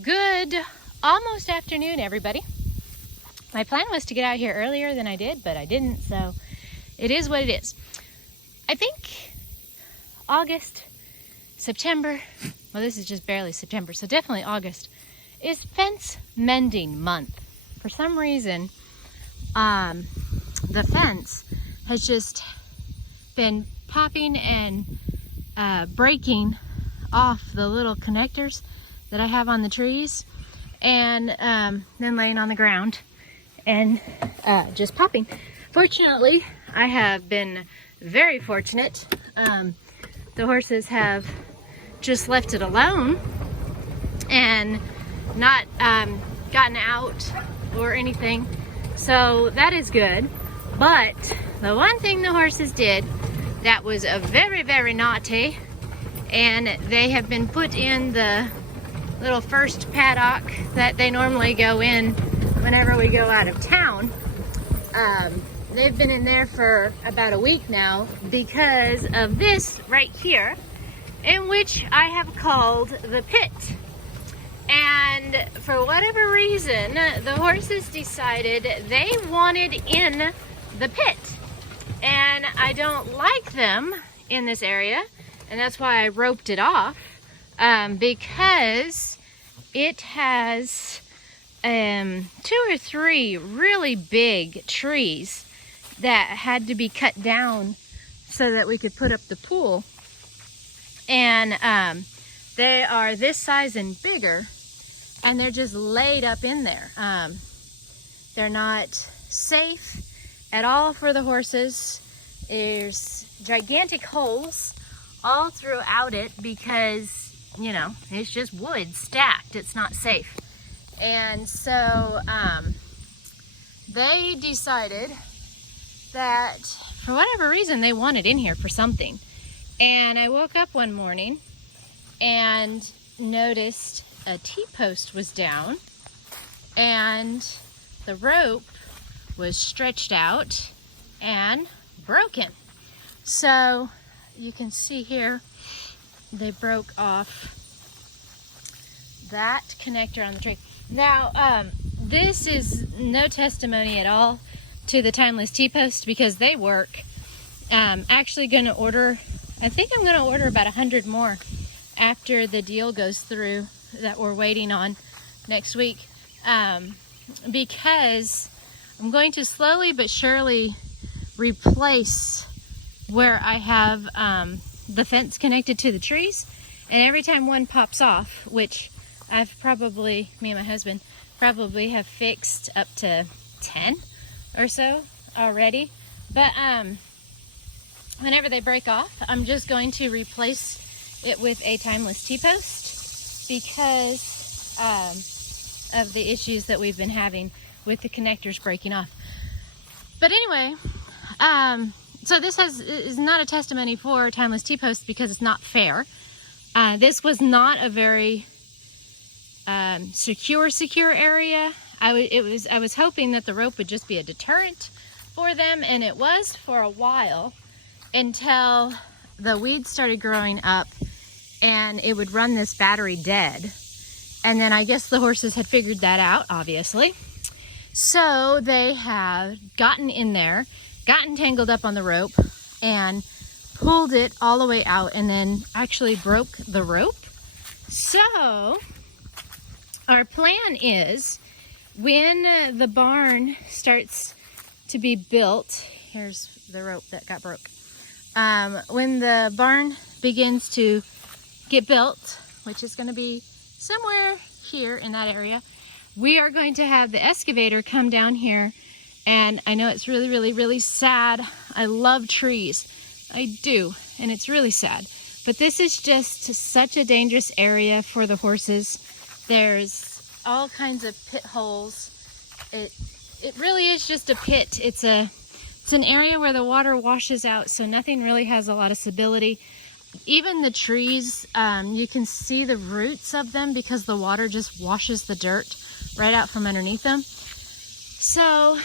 Good almost afternoon, everybody. My plan was to get out here earlier than I did, but I didn't, so it is what it is. I think August, September, well, this is just barely September, so definitely August, is fence mending month. For some reason, the fence has just been popping and breaking off the little connectors that I have on the trees, and then laying on the ground and just popping. Fortunately, I have been very fortunate. The horses have just left it alone and not gotten out or anything, so that is good. But the one thing the horses did that was very, very naughty, and they have been put in the little first paddock that they normally go in whenever we go out of town. They've been in there for about a week now because of this right here, in which I have called the pit. And for whatever reason, the horses decided they wanted in the pit. And I don't like them in this area, and that's why I roped it off, because it has 2 or 3 really big trees that had to be cut down so that we could put up the pool. And they are this size and bigger, and they're just laid up in there. They're not safe at all for the horses. There's gigantic holes all throughout it because, you know, it's just wood stacked. It's not safe. And so they decided that for whatever reason they wanted in here for something. And I woke up one morning and noticed a T-post was down and the rope was stretched out and broken. So you can see here they broke off that connector on the tree. Now this is no testimony at all to the timeless T-post because they work. Actually going to order, I think I'm going to order about 100 more after the deal goes through that we're waiting on next week, because I'm going to slowly but surely replace where I have the fence connected to the trees, and every time one pops off, which I've probably, me and my husband probably have fixed up to 10 or so already, but whenever they break off, I'm just going to replace it with a timeless T-post because of the issues that we've been having with the connectors breaking off. But anyway, so this is not a testimony for timeless T-post because it's not fair. This was not a very secure area. I was hoping that the rope would just be a deterrent for them, and it was for a while until the weeds started growing up and it would run this battery dead. And then I guess the horses had figured that out, obviously. So they have gotten in there, gotten tangled up on the rope, and pulled it all the way out and then actually broke the rope. So our plan is when the barn starts to be built, here's the rope that got broke. When the barn begins to get built, which is going to be somewhere here in that area, we are going to have the excavator come down here. And I know it's really, really, really sad. I love trees. I do. And it's really sad. But this is just such a dangerous area for the horses. There's all kinds of pit holes. It really is just a pit. It's an area where the water washes out, so nothing really has a lot of stability. Even the trees, you can see the roots of them because the water just washes the dirt right out from underneath them. So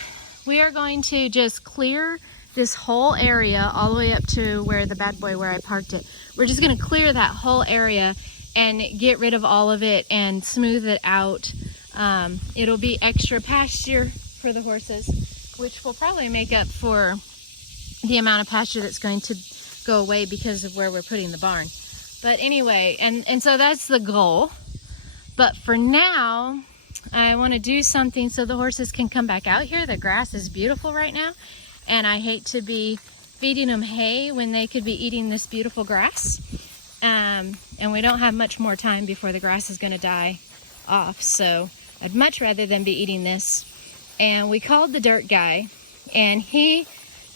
we are going to just clear this whole area all the way up to where the bad boy where I parked it. We're just going to clear that whole area and get rid of all of it and smooth it out. It'll be extra pasture for the horses, which will probably make up for the amount of pasture that's going to go away because of where we're putting the barn. But anyway, and so that's the goal. But for now, I want to do something so the horses can come back out here. The grass is beautiful right now, and I hate to be feeding them hay when they could be eating this beautiful grass. And we don't have much more time before the grass is going to die off, so I'd much rather than be eating this. And we called the dirt guy, and he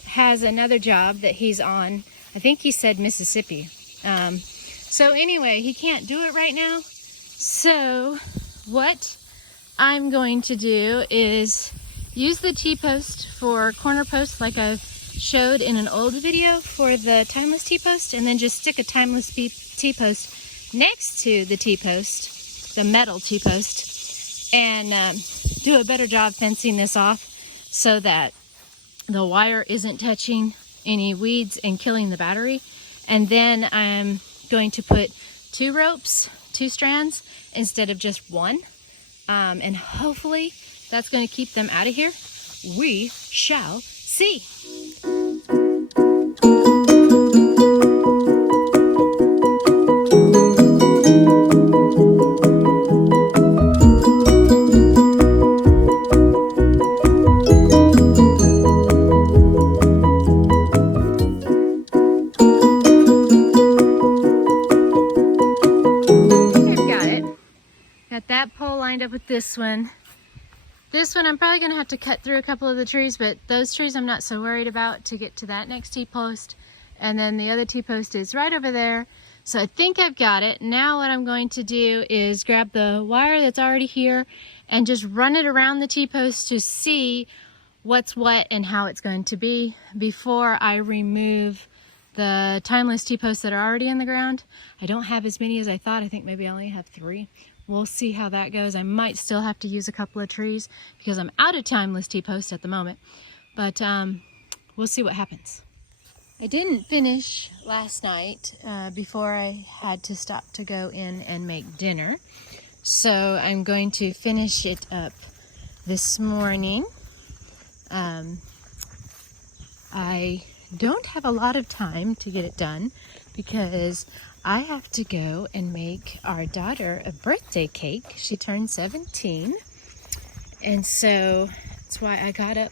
has another job that he's on. I think he said Mississippi. So anyway, he can't do it right now. So what I'm going to do is use the T-post for corner posts like I've showed in an old video for the timeless T-post, and then just stick a timeless T-post next to the T-post, the metal T-post, and do a better job fencing this off so that the wire isn't touching any weeds and killing the battery. And then I'm going to put 2 ropes, 2 strands instead of just 1, and hopefully that's going to keep them out of here. We shall see. That pole lined up with this one. This one I'm probably going to have to cut through a couple of the trees, but those trees I'm not so worried about to get to that next T-post. And then the other T-post is right over there. So I think I've got it. Now what I'm going to do is grab the wire that's already here and just run it around the T-post to see what's what and how it's going to be before I remove the timeless T-posts that are already in the ground. I don't have as many as I thought. I think maybe I only have 3. We'll see how that goes. I might still have to use a couple of trees because I'm out of timeless T-post at the moment, but we'll see what happens. I didn't finish last night before I had to stop to go in and make dinner, so I'm going to finish it up this morning. I don't have a lot of time to get it done because I have to go and make our daughter a birthday cake. She turned 17, and so that's why I got up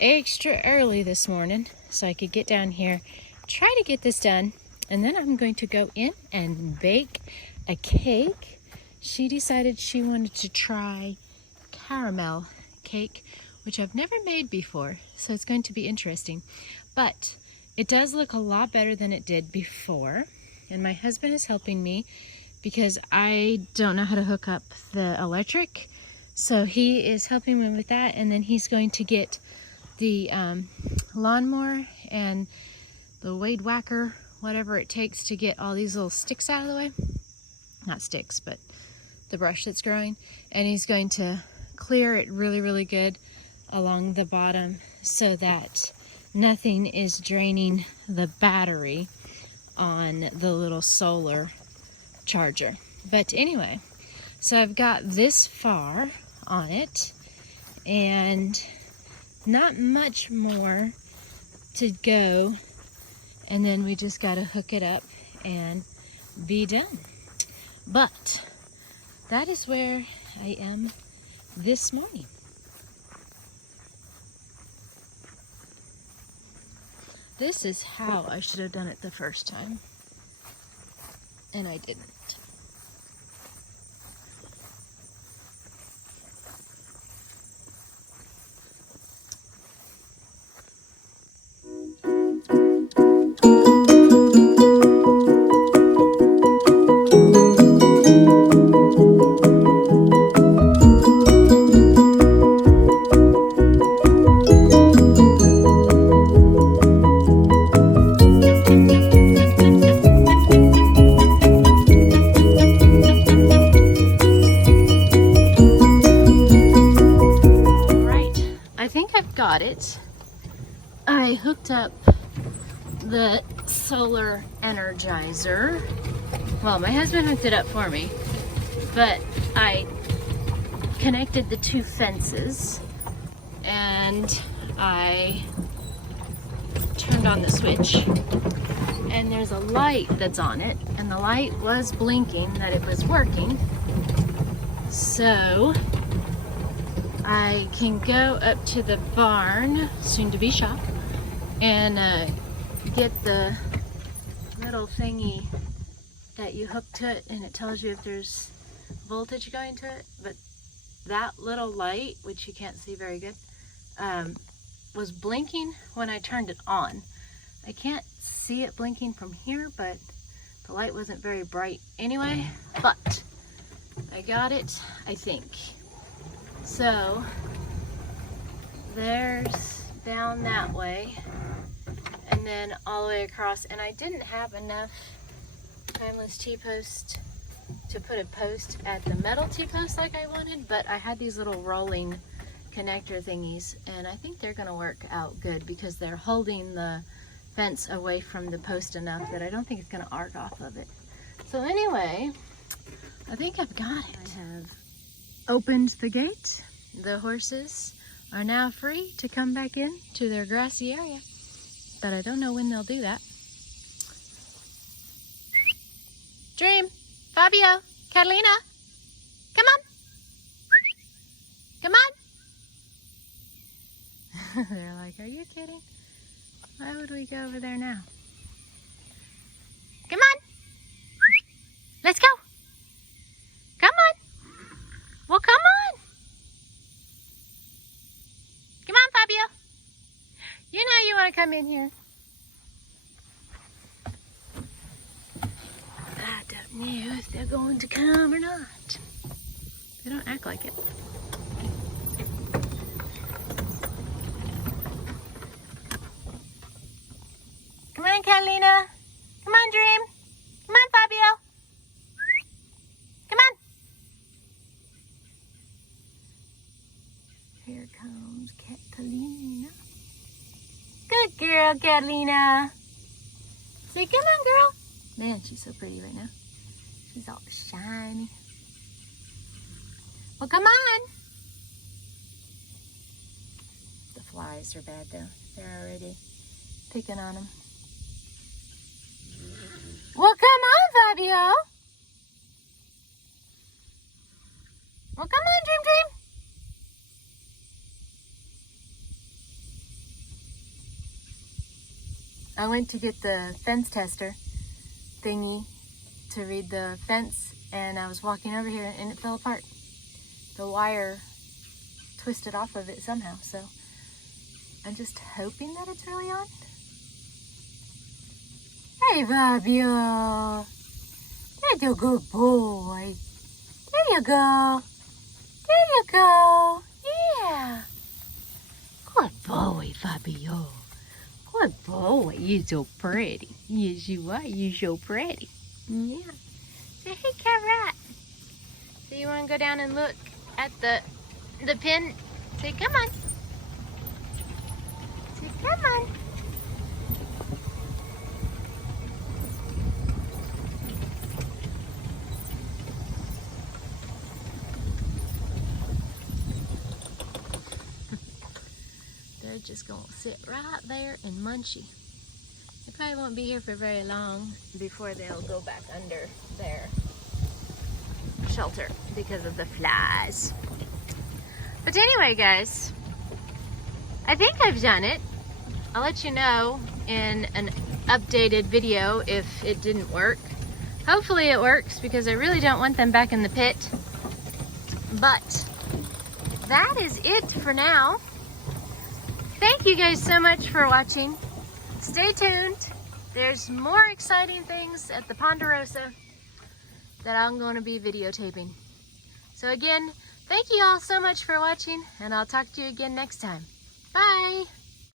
extra early this morning so I could get down here, try to get this done, and then I'm going to go in and bake a cake. She decided she wanted to try caramel cake, which I've never made before, so it's going to be interesting. But it does look a lot better than it did before. And my husband is helping me because I don't know how to hook up the electric. So he is helping me with that. And then he's going to get the lawnmower and the Wade Whacker, whatever it takes to get all these little sticks out of the way. Not sticks, but the brush that's growing. And he's going to clear it really, really good along the bottom so that nothing is draining the battery on the little solar charger. But anyway, so I've got this far on it and not much more to go, and then we just got to hook it up and be done. But that is where I am this morning. This is how I should have done it the first time, and I didn't. Got it. I hooked up the solar energizer well, my husband hooked it up for me, but I connected the two fences and I turned on the switch, and there's a light that's on it, and the light was blinking that it was working. So I can go up to the barn, soon to be shop, and get the little thingy that you hook to it, and it tells you if there's voltage going to it. But that little light, which you can't see very good, was blinking when I turned it on. I can't see it blinking from here, but the light wasn't very bright anyway. But I got it, I think. So there's down that way, and then all the way across. And I didn't have enough timeless T-post to put a post at the metal T-post like I wanted, but I had these little rolling connector thingies, and I think they're going to work out good because they're holding the fence away from the post enough that I don't think it's going to arc off of it. So anyway, I think I've got it. I have opened the gate. The horses are now free to come back in to their grassy area, but I don't know when they'll do that. Dream, Fabio, Catalina, come on. Come on. They're like, are you kidding? Why would we go over there now? Come on. Let's go. Come on. Well, come on. Come on, Fabio. You know you want to come in here. I don't know if they're going to come or not. They don't act like it. Come on, Catalina. Come on, Dream. Come on, Fabio. Come on. Here comes Catalina. Good girl, Catalina. Say, come on, girl. Man, she's so pretty right now. She's all shiny. Well, come on. The flies are bad, though. They're already picking on them. Well, come on, Fabio. Well, come on, Dream Dream. I went to get the fence tester thingy to read the fence, and I was walking over here and it fell apart. The wire twisted off of it somehow, so I'm just hoping that it's really on. Hey, Fabio. That's a good boy. There you go. There you go. Yeah. Good boy, Fabio. Good boy. You're so pretty. Yes, you are. You're so pretty. Yeah. Say, hey, Cat. So you want to go down and look at the pin? Say, come on. Say, come on. They're just gonna sit right there and munchy. They probably won't be here for very long before they'll go back under their shelter because of the flies. But anyway, guys, I think I've done it. I'll let you know in an updated video if it didn't work. Hopefully it works, because I really don't want them back in the pit. But that is it for now. Thank you guys so much for watching. Stay tuned. There's more exciting things at the Ponderosa that I'm going to be videotaping. So again, thank you all so much for watching, and I'll talk to you again next time. Bye!